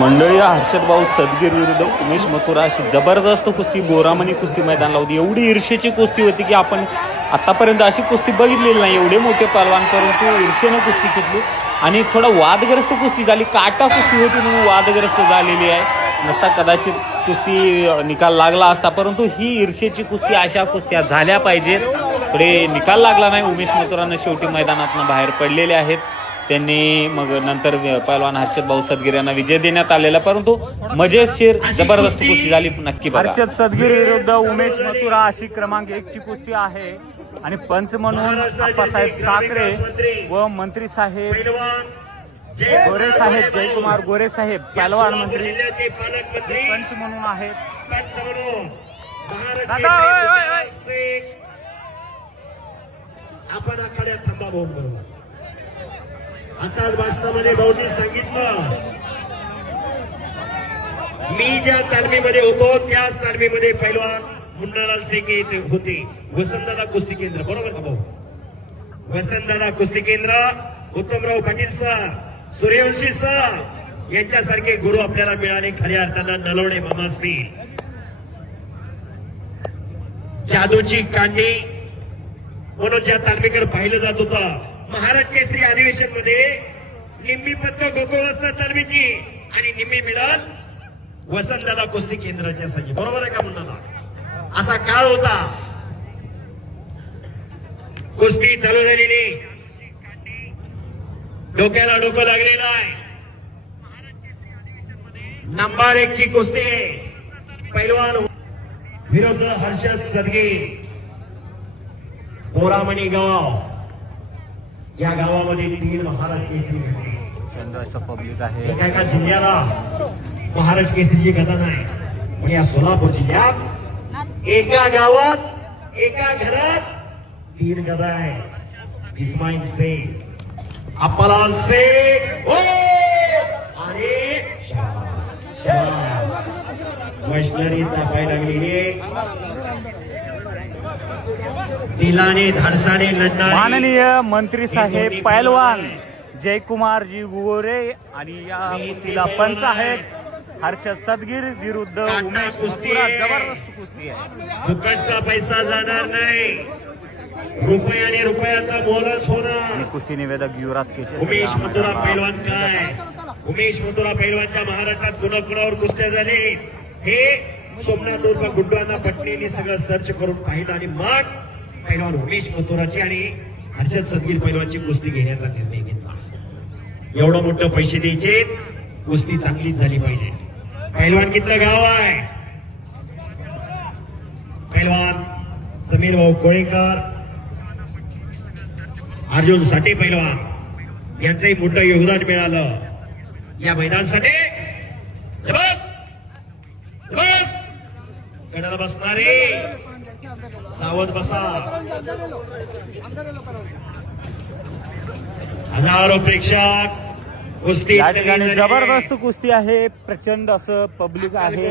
मंडळी हर्षद भाऊ सदगीर विरुद्ध उमेश मथुरा अशी जबरदस्त कुस्ती बोरामणी कुस्ती मैदानाला होती. एवढी ईर्षेची कुस्ती होती की आपण आतापर्यंत अशी कुस्ती बघितलेली नाही. एवढे मोठे पहलवान परंतु ईर्षेने कुस्ती घेतली आणि थोडा वादग्रस्त कुस्ती झाली. काटा कुस्ती होती म्हणून वादग्रस्त झालेली आहे. नसता कदाचित कुस्ती निकाल लागला असता, परंतु ही ईर्षेची कुस्ती अशा कुस्त्या झाल्या पाहिजेत. पुढे निकाल लागला नाही. उमेश मथुरानं शेवटी मैदानातून बाहेर पडलेले आहेत. त्यांनी मग नंतर पहलवान हर्षद भाऊ सदगीर यांना विजय देण्यात आलेला, परंतु मजेशीर जबरदस्त कुस्ती झाली. नक्की हर्षद सदगीर विरुद्ध उमेश मथुरा अशी क्रमांक 1 ची कुस्ती आहे. आणि पंच म्हणून आप्पासाहेब साखरे व मंत्री साहेब गोरे साहेब जयकुमार गोरे साहेब पहलवान मंत्री पंच म्हणून आहेत. आपण आखाड्यात थांबा भाऊ. आताच भाषणामध्ये भाऊनी सांगितलं, मी ज्या तालमीमध्ये होतो त्याच तालमीमध्ये पैलवान मुन्नालाल शेखे होते. वसंतदादा कुस्ती केंद्र, बरोबर का भाऊ? वसंतदादा कुस्ती केंद्र, उत्तमराव पाटील सर, सूर्यवंशी सर यांच्यासारखे गुरु आपल्याला मिळाले. खऱ्या अर्थानं नलवणे मामा असतील. जादूची कांडी म्हणून ज्या तालमीकडे पाहिलं जात होतं, महाराष्ट्र केसरी अधिवेशन मध्ये निम्मी पदक गोकुळवासना तालमीची आणि निम्मी मिळाल वसंतदादा कुस्ती केंद्राची असायची. बरोबर आहे का म्हणणार? असा काळ होता. कुस्ती चालू झालेली, डोक्याला डोकं लागलेलं आहे. नंबर 1 ची कुस्ती आहे. पैलवान विरुद्ध हर्षद सदगीर. बोरामणी गाव, या गावामध्ये 3 महाराष्ट्र केसरी असं पब्लिक आहे. एका जिल्ह्याला महाराष्ट्र केसरीची गदा नाही, पण या सोलापूर जिल्ह्यात एका गावात एका घरात 3 गदा आहे. इस्माईल शेख, अप्पालाल शेख आणि मशनरी तापाय लागली. दिलाने धाडसाने लढणार माननीय मंत्री साहेब पहलवान जयकुमारजी गोरे आणि या कुस्तीला पंच आहेत हर्षद सदगीर विरुद्ध उमेश मथुरा. जबरदस्त कुस्ती आहे. फुकटचा पैसा जाणार नाही, रुपयाने रुपयाचा मोलच होणार. कुस्ती निवेदक युवराज केचे. उमेश मथुरा पैलवान काय? उमेश मथुरा पैलवानच्या महाराष्ट्रात कुणाकुणावर कुस्त्या झाले हे सोमनाथ उर्फ गुड्डूंना पटणीने सगळं सर्च करून पाहिलं आणि मग पैलवान उमेश मथुराची आणि हर्षद सदगीर पैलवानची कुस्ती घेण्याचा निर्णय घेतला. एवढं मोठं पैसे द्यायचे, कुस्ती चांगलीच झाली पाहिजे. पैलवानकीतलं गाव आहे. पैलवान समीर भाऊ कोळेकर, अर्जुन साठे पैलवान यांचंही मोठं योगदान मिळालं या मैदानासाठी. गडाला बसणारे सावध बसा. हजारो प्रेक्षक कुस्ती या ठिकाणी जबरदस्त कुस्ती आहे. प्रचंड असं पब्लिक आहे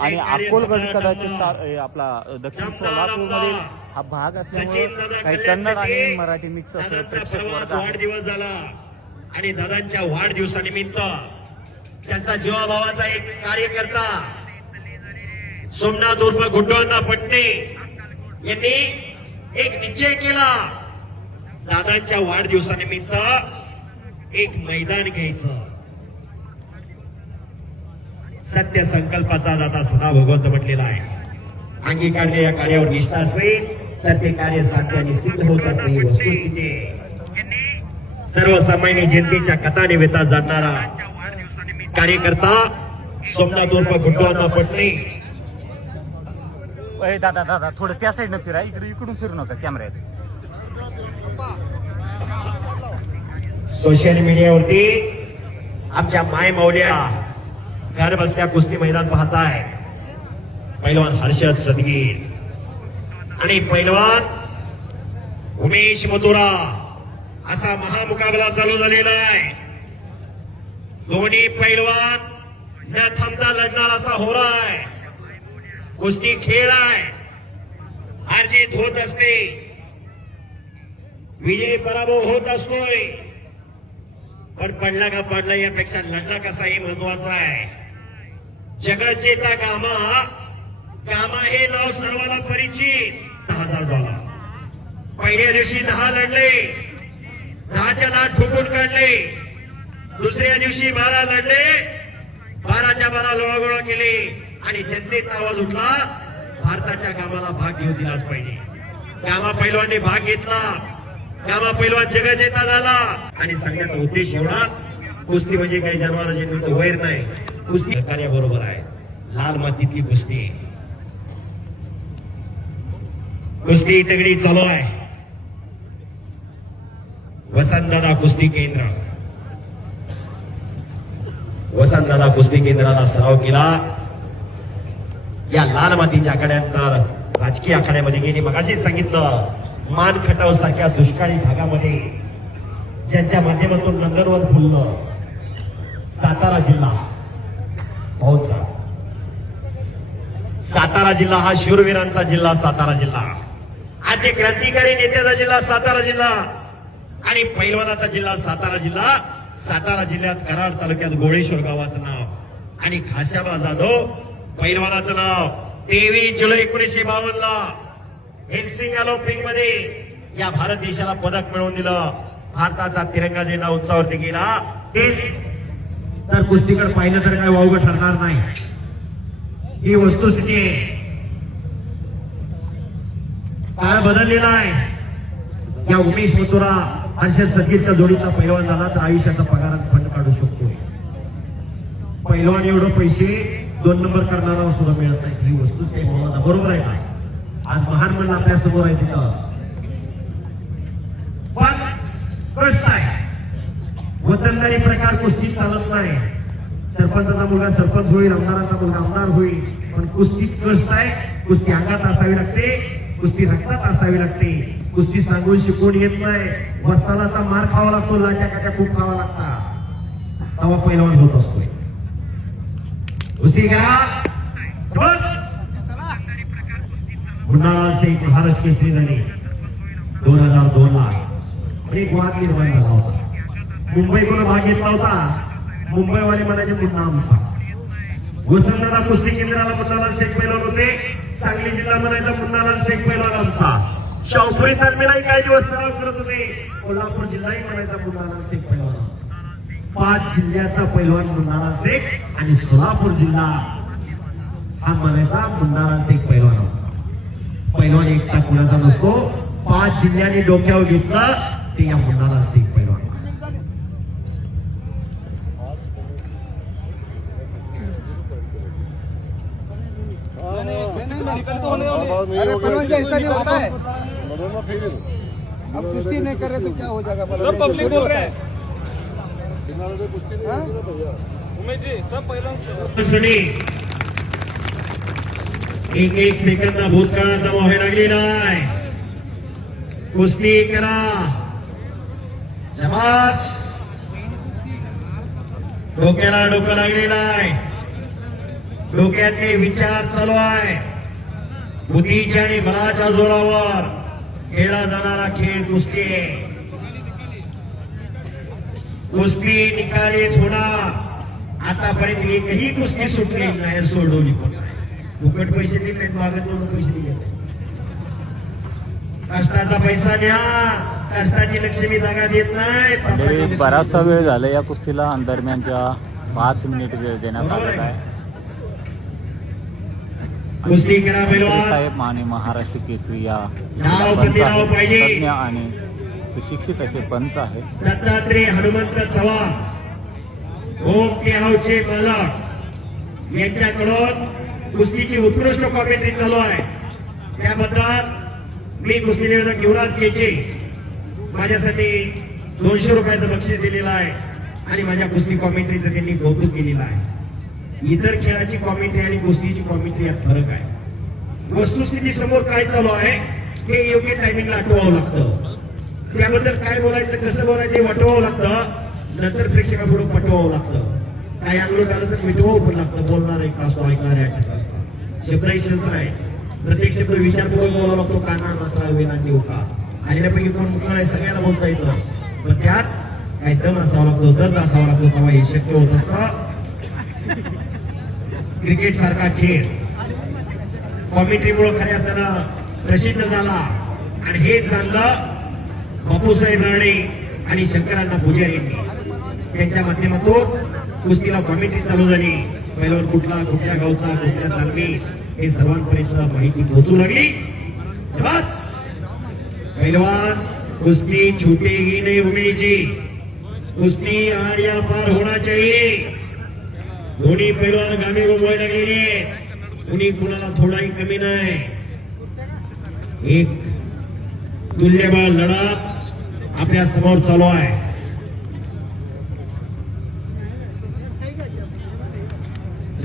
आणि अकोलगड कदाचित आपला दक्षिण सोलापूरमधील हा भाग असल्यामुळे काही कन्नड आणि मराठी मिक्स असं प्रेक्षक वर्ग आहे. वाढदिवस झाला आणि दादांच्या वाढदिवसानिमित्त त्यांचा जीवाभावाचा एक कार्यकर्ता सोमनाथ उर्फ गुड्डूंना पटणे यांनी एक निश्चय केला. दादांच्या वाढदिवसानिमित्त एक मैदान घ्यायचं. सत्य संकल्पाचा दादा सदा भगवंत म्हटलेला आहे. अंगीकारले या कार्यावर निष्ठा असेल तर ते कार्य साध्य आणि सिद्ध होत असते. ही वस्तुस्थिती सर्वसामान्य जनतेच्या कथा निवेदनात जाणारा कार्यकर्ता सोमनाथ उर्फ गुड्डूंना पटणे. दादा दादा थोडं त्या साईडनं फिरा, इकडून फिरू नका कॅमेऱ्यात. सोशल मीडियावरती आमच्या माय मौल्या घर बसल्या कुस्ती मैदान पाहताय. पैलवान हर्षद सदगीर आणि पैलवान उमेश मथुरा असा महामुकाबला चालू झालेला आहे. दोन्ही पैलवान न थांबता लढणार असा होरा आहे. कुस्ती खेळ आहे. हार जीत होत असते, विजय पराभव होत असतोय. पण पडला का पडला यापेक्षा लढला कसा हे महत्वाचं आहे. जगजेता गामा, गामा हे नाव सर्वांना परिचित. $10,000 पहिल्या दिवशी 10 लढले, 10च्या 10 ठोकून काढले. दुसऱ्या दिवशी 12 लढले, 12च्या 12 लोळागोळा केले आणि जनतेत आवाज उठला, भारताच्या गामाला भाग घेऊ दिलाच पाहिजे. गामा पैलवानने भाग घेतला. गामा पैलवान जगजेता झाला. आणि सांगण्याचा उद्देश एवढाच, कुस्ती म्हणजे काही जन्माला वैर नाही. कुस्ती कार्याबरोबर आहे. लाल मातीतली कुस्ती, कुस्ती तगडी चालू आहे. वसंतदादा कुस्ती केंद्र, वसंतदादा कुस्ती केंद्राला सराव केला. या लाल मातीच्या आखाड्यानंतर राजकीय आखाड्यामध्ये गेले. मगाशीच सांगितलं, मान खटाव सारख्या दुष्काळी भागामध्ये ज्यांच्या माध्यमातून नंदनवन फुललं, सातारा जिल्हा भाऊचा. सातारा जिल्हा हा शूरवीरांचा जिल्हा. सातारा जिल्हा आद्य क्रांतिकारी नेत्याचा जिल्हा सातारा जिल्हा आणि पैलवानाचा जिल्हा सातारा जिल्हा. सातारा जिल्ह्यात कराड तालुक्यात गोळेश्वर गावाचं नाव आणि घाशाबा जाधव पैलवानाचं नाव. 23 जुलै 1952 ला हेल्सिंग ऑलिम्पिक मध्ये या भारत देशाला पदक मिळवून दिलं. भारताचा तिरंगा झेंडा उंचावरती गेला. तर कुस्तीकडे पाहिलं तर काय वावगं ठरणार नाही. ही वस्तुस्थिती आहे. काळ बदललेला आहे. या उमेश मथुरा हर्षद सदगीरच्या जोडीचा पैलवान झाला तर आयुष्याचा पगारात फंड काढू शकतोय. पैलवान एवढं पैसे 2 नंबर करणारा सुद्धा मिळत नाही. ही वस्तू ते बरोबर आहे काय? आज महान म्हणून आपल्या समोर आहे तिथं. पण प्रश्न आहे, वतनदारी प्रकार कुस्तीत चालत नाही. सरपंचाचा मुलगा सरपंच होईल, आमदाराचा मुलगा आमदार होईल, पण कुस्तीत कष्ट आहे. कुस्ती अंगात असावी लागते, कुस्ती रक्तात असावी लागते. कुस्ती सांगून शिकवून येत नाही. वस्तादाचा मार खावा लागतो, लाट्या काट्या खूप खावा लागतात, तेव्हा पैलवान होत असतोय. कुस्ती करा बस. मुन्नाळाचे एक महाराष्ट्र केसरी झाले 2002 ला. एक वाद निर्माण झाला होता. मुंबईकडून भाग घेतला होता. मुंबईवाले म्हणायचे मुन्ना आमचा. वसंतदादा कुस्ती केंद्राला मुन्नालाल शेख पैलवान होते. सांगली जिल्हा म्हणायचा मुन्नालाल शेख पैलवान आमचा. शाहपुरी तालमीलाही काही दिवस सराव करत होते. कोल्हापूर जिल्हाही म्हणायचा मुन्नालाल शेख पैलवान आमचा. 5 जिल्ह्याचा पैलवान मुन्नालाल शेख आणि सोलापूर जिल्हा हा म्हणायचा मुन्नालाल शेख पैलवान आमचा. पैलवान एकटा कुणाचा नसतो. 5 जिल्ह्यांनी डोक्यावर घेतलं ते या मुन्नालाल शेख पैलवान. अरे पहलवान जी ऐसा नहीं होता है. अब कुश्ती नहीं कर रहे तो क्या हो जाएगा? सब पब्लिक बोल रहे हैं. हाँ? उमेश जी सब पहलवान एक सेकंद भूतकाळाचा व्हावे लागलेला आहे. कुस्ती करा जमास. डोक्याला डोकं लागलेलं आहे. डोक्यातले विचार चालू आहे. बुद्धीच्या आणि बलाच्या जोरावर खेळला जाणारा खेळ कुस्ती आहे. कुस्ती निकालीच होणार. आतापर्यंत एकही कुस्ती सुटली नाही, सोडवली पण नाही. फुकट पैसे दिले नाहीत, मागत दोन पैसे दिले. कष्टाचा पैसा द्या, कष्टाची लक्ष्मी जागा देत नाही. म्हणजे बराचसा वेळ झाला या कुस्तीला. दरम्यानच्या 5 मिनिट वेळ देण्यात आलेला आहे. कुस्ती करा पैलवान. साहेब आणि महाराष्ट्र केसरी या नाव पंच प्रतिनाव आहेत. पाहिजे. तज्ञ आणि सुशिक्षित असे पंच आहेत. दत्तात्रय हनुमंत चव्हाण होम टेहाऊसचे मालक यांच्याकडून कुस्तीची उत्कृष्ट कॉमेंट्री चालू आहे. त्याबद्दल मी कुस्ती निवेदक युवराज केचे माझ्यासाठी 200 रुपयाचं बक्षीस दिलेलं आहे आणि माझ्या कुस्ती कॉमेंट्रीचं त्यांनी कौतुक केलेलं आहे. इतर खेळाची कॉमेंट्री आणि कुस्तीची कॉमेंट्री यात फरक आहे. वस्तुस्थिती समोर काय चालू आहे हे योग्य टायमिंगला आठवावं लागतं. त्याबद्दल काय बोलायचं, कसं बोलायचं हे वाटवावं लागतं. नंतर प्रेक्षकापुढे पटवावं लागतं. काही अंगलोट आलं तर मिटवावं पण लागतं. बोलणार एक असतो, ऐकणार एक असतो. शब्दही शस्त्र आहे. प्रत्येक शब्द विचारपूर्वक बोलावा लागतो. काना मात्रा वेलांटी उकार आलेल्यापैकी कोण मुक्काळ आहे सगळ्यांना बोलता येतं. पण त्यात काही दम असावा लागतो, दर्द असावा लागतो, तेव्हा हे शक्य होत असतं. क्रिकेट सारखा खेळ कॉमेंट्रीमुळे खऱ्या अर्थानं प्रसिद्ध झाला आणि हेच जाणलं बापूसाहेब राणे आणि शंकरांना पुजारी यांनी. त्यांच्या माध्यमातून कुस्तीला कॉमेंट्री चालू झाली. पहिल्यावर कुठला, कुठल्या गावचा, कुठल्या तालमी, हे सर्वांपर्यंत माहिती पोहोचू लागली. बस पहिलवान कुस्ती छूटेगी नहीं उमेश जी, कुस्ती आर्या पार होना चाहिए. दोन्ही पैलवान गामी गोमवायला लागलेले, कुणी कुणाला थोडाही कमी नाही. एक तुल्यबळ लढत आपल्या समोर चालू आहे.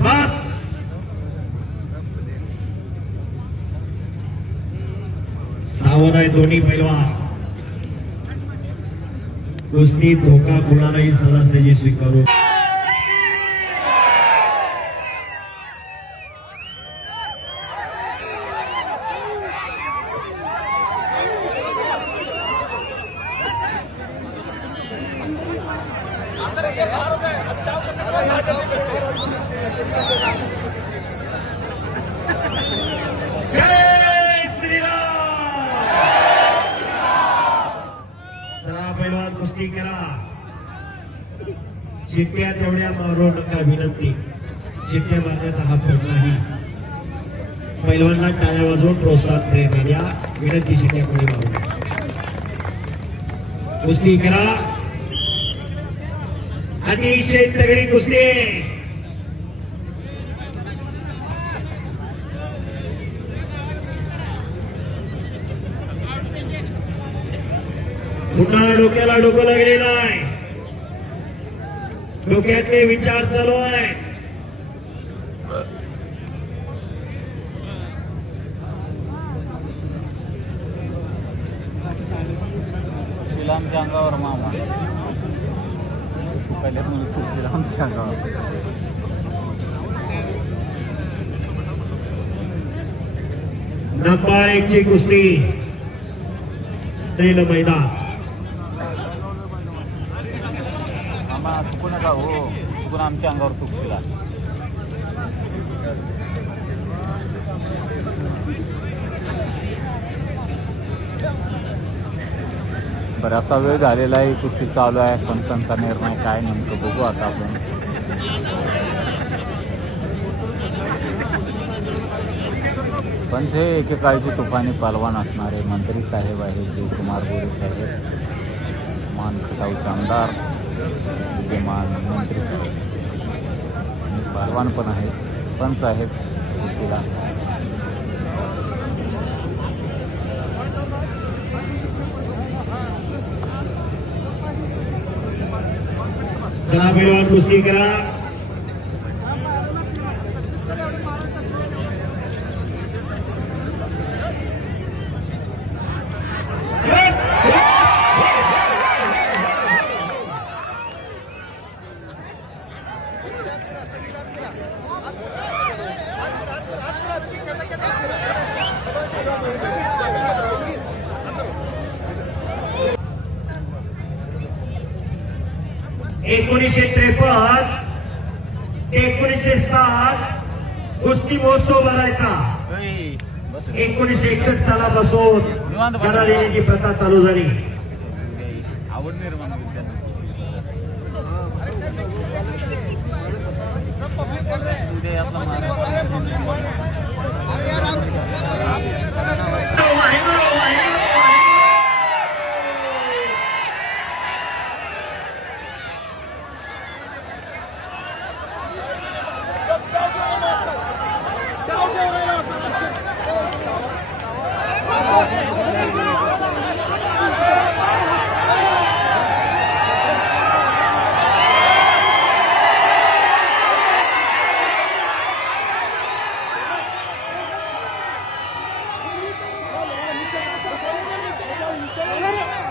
बस सावध आहे दोन्ही पैलवान. कुस्ती धोका कुणालाही सहजासहजी स्वीकारू. जय श्रीराम. चला पैलवान कुस्ती करा. शिट्ट्या तेवढ्या मारू नका विनंती. शिट्ट्या मारण्याचा हा फट नाही. पैलवानला टाळ्या वाजवून प्रोत्साहन प्रेरणा द्या. विनंती शिट्ट्या कोणी मारू नका. कुस्ती करा. अतिशय तगडी कुस्ती. पुन्हा डोक्याला डोकं लागलेलं आहे. डोक्यातले विचार चालू आहे. तिला आमच्या अंगावर मामा पहिल्याच म्हणून तुळशीला आमच्या अंगावर. नंबर 1 ची कुस्ती पहिलं मैदान. मामा चुकू नका हो, चुकून आमच्या अंगावर तुळशीला. बराचसा वेळ झालेला आहे, कुस्ती चालू आहे. पंचांचा निर्णय काय नेमकं बघू आता आपण. पंच हे एकेकाळचे तुफानी पालवान असणारे मंत्री साहेब आहेत, जयकुमार गोरे साहेब, मान खटावचे आमदार, विद्यमान मंत्री साहेब आणि पालवान पण आहेत. पंच आहेत कुस्तीला. चला पैलवान कुस्ती करा. एकोणीसशे 53 ते 1907 कुस्ती महोत्सव भरायचा. 1961 सालापासून गदा देण्याची प्रथा चालू झाली. आवड निर्माण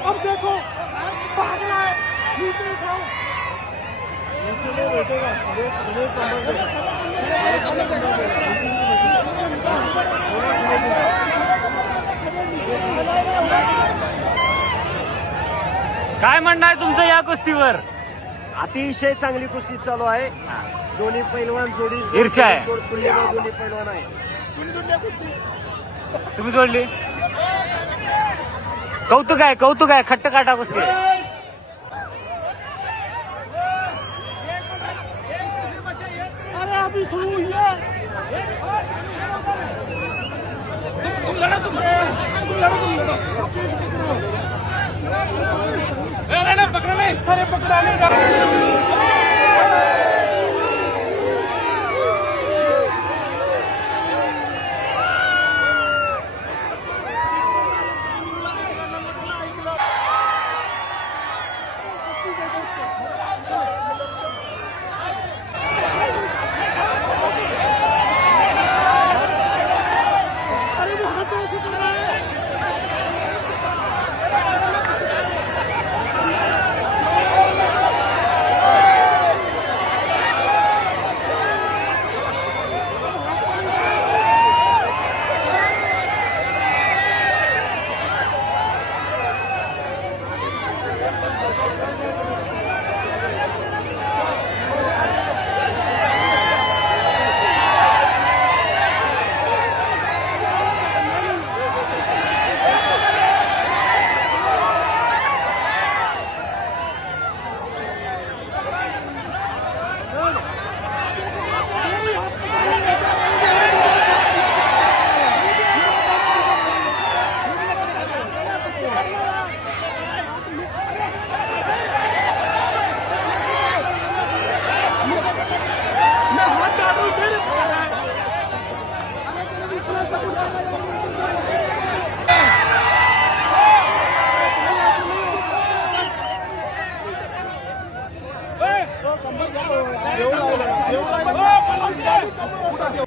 अब देखो भाग रहा है, नीचे उठाओ, नीचे नहीं बैठेगा. काय म्हणणं आहे तुमचं या कुस्तीवर? अतिशय चांगली कुस्ती चालू आहे. दोन्ही पैलवान जोडी ईर्ष्या आहे. दोन्ही पैलवान आहे. तुम्ही जोडली. कौतुक आहे खट्ट काटा कुस्ती. अरे अभी शुरू हुई है. तुम लड़ो. नहीं पकड़ा नहीं. सारे पकड़ा नहीं. अरे वो हाथों से पकड़ा है.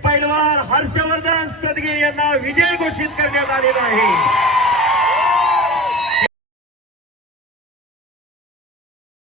पैलवान हर्षवर्धन सदगीर यांना विजय घोषित करण्यात आलेला आहे.